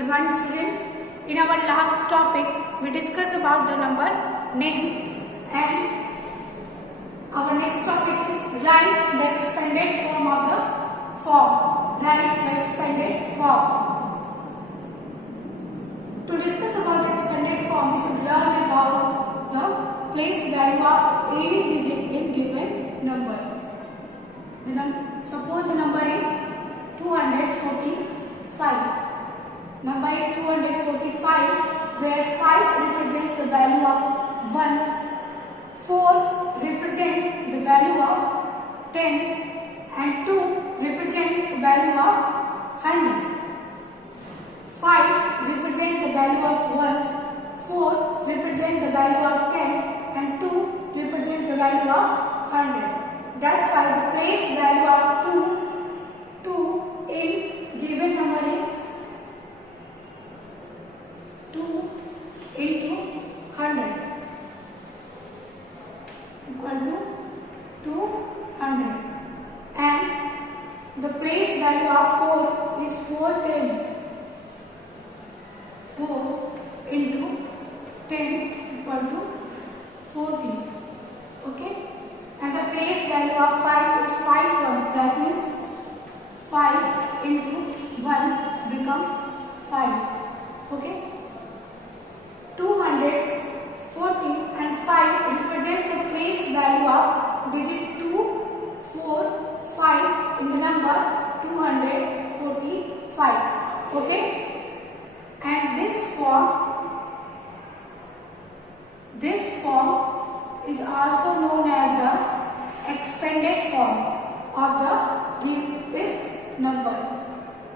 Good morning, student. In our last topic, we discussed about the number name, and our next topic is write the expanded form of the form. Write the expanded form. To discuss about the expanded form, we should learn about the place value of any digit in given number. Suppose the number is 245. Number is 245, where 5 represents the value of ones, 4 represent the value of 10, and 2 represent the value of 100. 5 represent the value of 1, 4 represent the value of 10, and 2 represent the value of 100. That's why the place value of 2 in given number is 2 into 100 equal to 200, and the place value of 4 is 410. 4 into 10 equal to 40. Okay, and the place value of 5 is 5. That means 5 into 1 has become 5. Okay, 240 and 5 represent the place value of digit 2, 4, 5 in the number 245. Okay, and this form is also known as the expanded form of this number.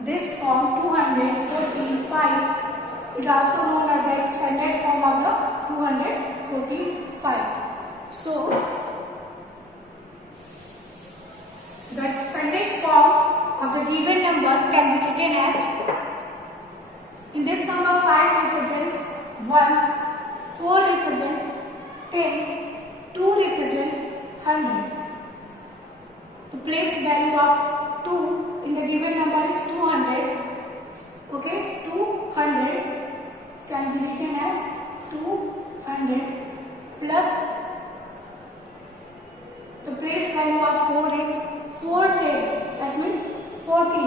This form 245 is also known as the expanded form of the 245. So, the expanded form of the given number can be written as, in this number 5 represents ones, 4 represents tens, 2 represents 100. The place value of 2 in the given number is 200. Okay, 200 can be written as 200 plus the place value of 4 is 410. That means 40.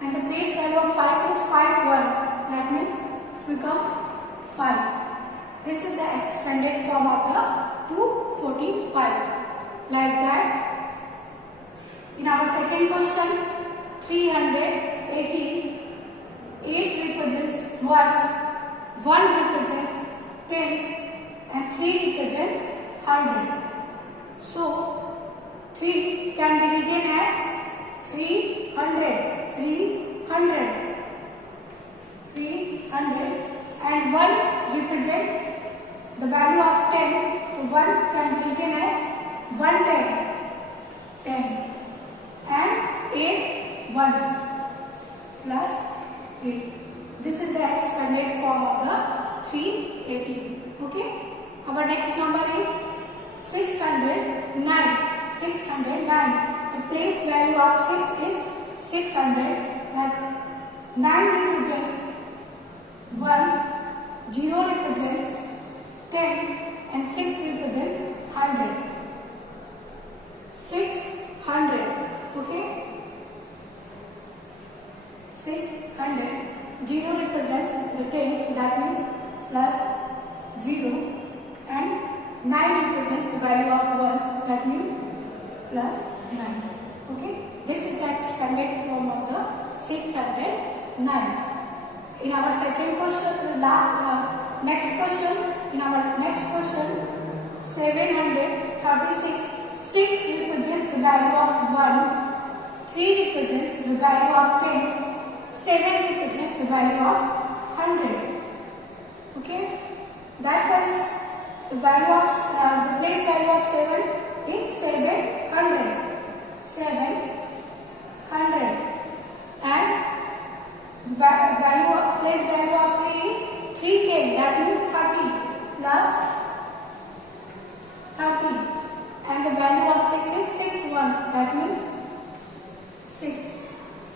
And the place value of 5 is 51. That means it becomes 5. This is the expanded form of the 245. Like that, in our second question, 318, 8 represents ones, 1 represents tens, and 3 represents 100. So, 3 can be written as 300, 300, 300, and 1 represents the value of 10. So 1 can be written as 110, 10, and 8 ones plus 8. This is the expanded form of the 318. Okay. Our next number is 609. 609. The place value of 6 is 600. That 9 represents ones, 0 represents 10, and 6 represents 100. 600. Okay. 600. 0 represents the tens. That means plus 0, and 9 represents the value of ones. That means plus 9. Okay. This is the expanded form of the 609. In our second question, next question, 736, 6 represents the value of ones, 3 represents the value of tens, 7 represents the value of 100. Okay, that was the value of the place value of 7 is 700, 700, and place value of 3 is 310. That means 30 plus 30, and the value of 6 is 61. That means 6.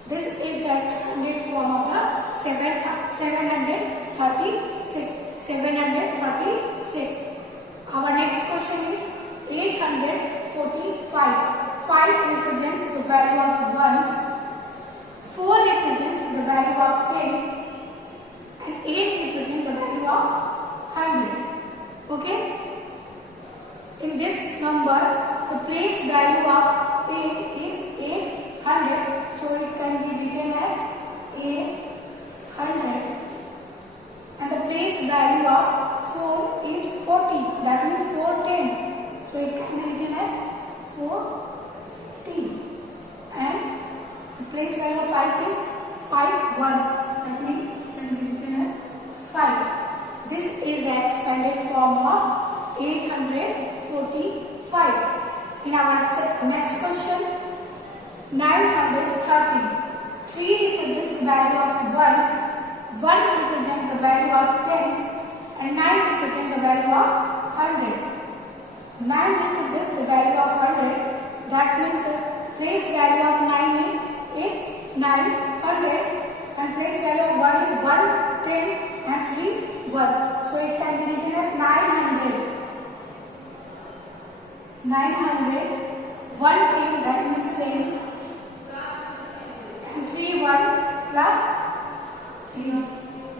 This is the expanded form 736. 736. Our next question is 845. 5 represents the value of ones, 4 represents the value of 10, and 8 represents the value of 100. Okay? In this number, the place value of 8 is 800, so it can be written as 800. And the place value of 4 is 40, that means 410, so it can be written as 40. And the place value of 5 is 5 ones, that means it can be written as 5. This is the expanded form of 845. In our next question, 913. 3 represents the value of ones, 1 represents the value of tens, and 9 represents the value of 100. 9 represents the value of 100. That means the place value of 9 is 900, and place value of 1 is 1, 10, and 3 ones. So it can be written as 900. 900, 1 10, that means 10, and 3 1 plus 3.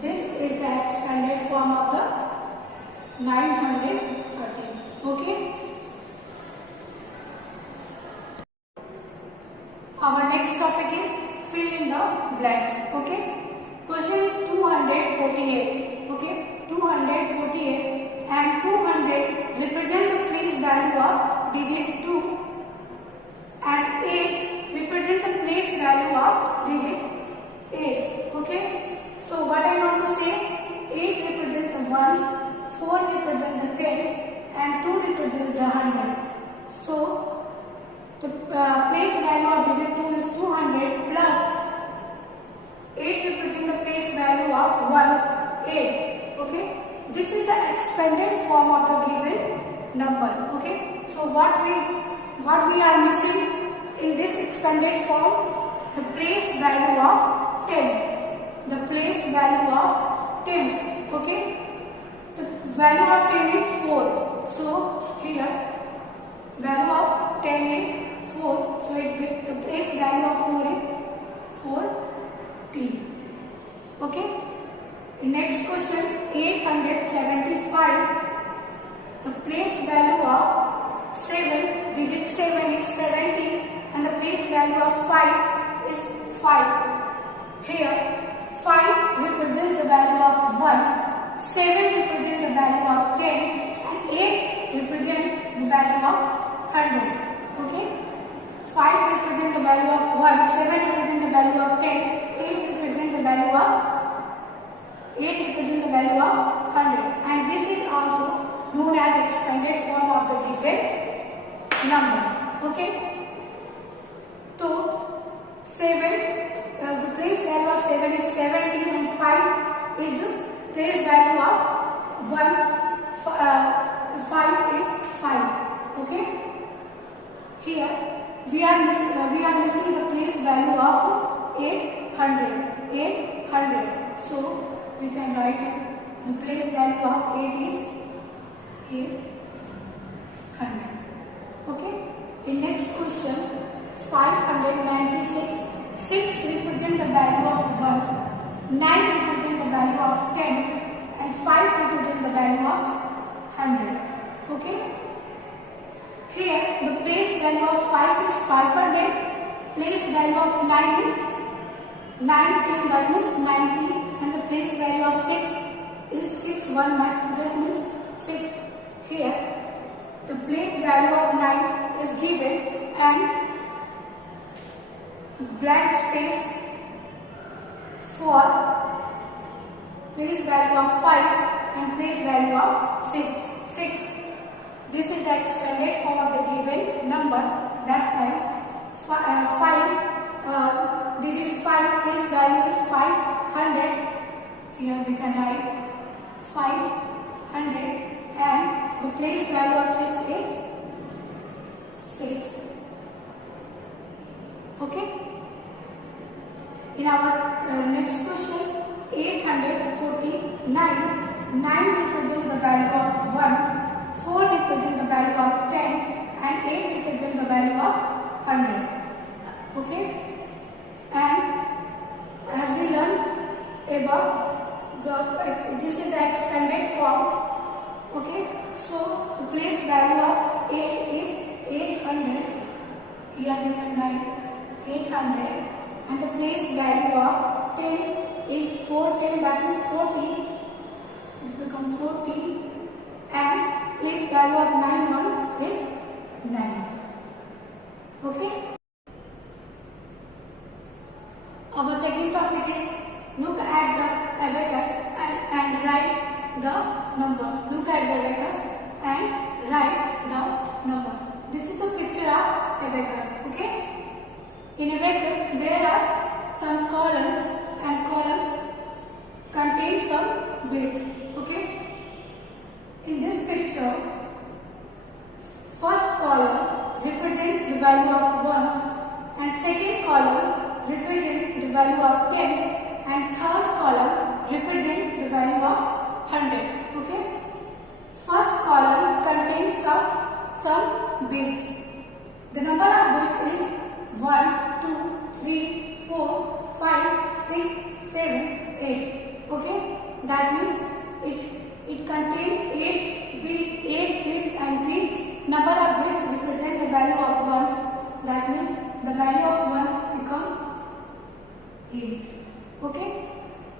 This is the expanded form of the 913. Okay? Our next topic is fill in the blanks. Okay? Question is 248. Okay? 248 and 200 represent the place value of digit 2, and 8 represent the place value of digit 8. Okay? So what I want to say, 8 represents the ones, 4 represents the 10, and 2 represents the 100. So the place value of digit 2 is 200 plus 8 represents the place value of ones, 8. Okay? This is the expanded form of the given number. Okay? So what we are missing in this expanded form, the place value of 10. The place value of tens. Okay? The value of 10 is 4. So here value of 10 is 4. So the place value of 4 is 40. Okay? Next question, 875. The place value of 7, digit 7 is 17, and the place value of 5 is 5. Here 5 represents the value of 1, 7 represents the value of 10, and 8 represents the value of 100. Okay? 5 represents the value of 1, 7 represents the value of 10, 8 represents the value of 100. And this is also known as expanded form of the given number. Okay? So 7, the place value of 7 is 17, and 5 is the place value of 1. 5 is 5. Okay? Here we are missing the place value of 800. 800. So we can write the place value of 8 is 800. Okay? In next question, 596. 6 represent the value of ones, 9 represent the value of 10, and 5 represent the value of 100. Okay? Here the place value of 5 is 500, place value of 9 is 90, that means 90, and the place value of 6 is 619, that means 6. Here the place value of 9 is given, and blank space for place value of 5 and place value of 6. This is the expanded form of the given number. That's why 5 digit 5 place value is 500. Here we can write 500, and the place value of 6 is 6. Okay? In our next question, 849. 9 represents the value of 1. 4 represents the value of 10. And 8 represents the value of 100. Okay? And as we learned above, this is the expanded form. Okay? So the place value of A is 800. Here we can write 800. And the place value of 10 is 410. That means 40. It becomes 40. And place value of 91 is 9. Okay? Our second topic is look at the abacus and write the numbers. Look at the abacus and write the number. This is the picture of abacus. Okay? In abacus there are some columns and columns contain some bits. Okay? In this picture, first column represents the value of 1 and second column represents the value of 10 and third column represents the value of 100. Okay? First column contains some bits. The number of bits is 1, 2, 3, 4, 5, 6, 7, 8. Okay? That means it contains 8 bits and bits. Number of bits represent the value of ones. That means the value of ones becomes 8. Okay?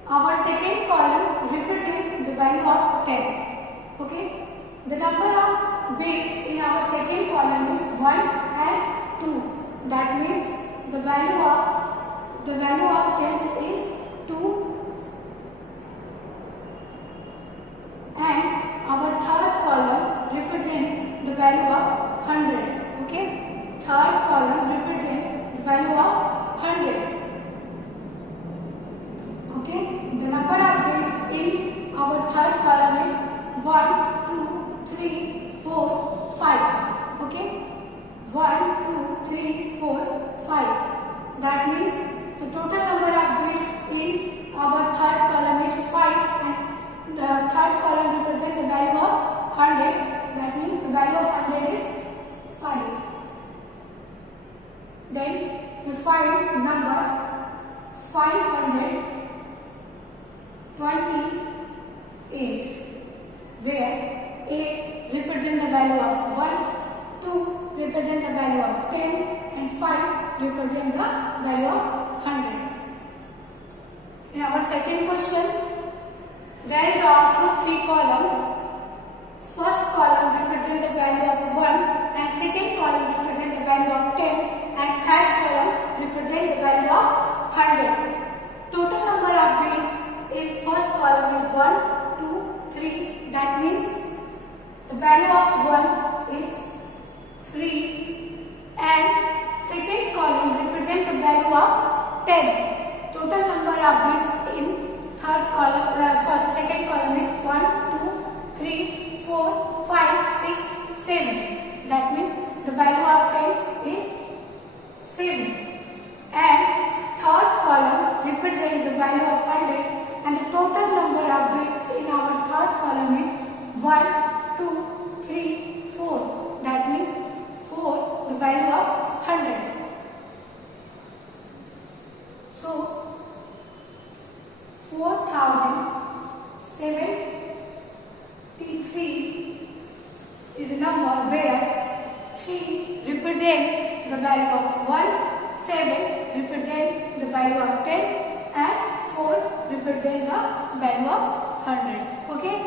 Our second column represents the value of 10. Okay? The number of bits in our second column is 1 and 2. That means the value of 10 is 2. And our third column represents the value of 100. Okay? Third column represents the value of 100. Okay? The number of bits in our third column is 1, 2, 3, 4, 5. Okay? 1, 2, 3, 4, 5. That means the total number of bits in our third column is 5 and the third column represents the value of 100. That means the value of 100 is 5. Then we find number 528, where 8 represents the value of 1, 2 represents the value of 10 and 5 represents the value of 100. In our second question, there is also 3 columns. First column represents the value of 1 and second column represents the value of 10 and third column represents the value of 100. Total number of bits in first column is 1, 2, 3. That means the value of 1 is 3 and second column represents the value of 10. Total number of bits in second column is 1, 2, 3, 4, 5, 6, 7. That means the value of 10 is 7. And third column represents the value of 100 and the total number of bits in our third column is 1, 2, 3, 4. That means 4, the value of 100. So 4073 is a number where 3 represents the value of 1, 7 represents the value of 10 and 4 represents the value of 100. Okay?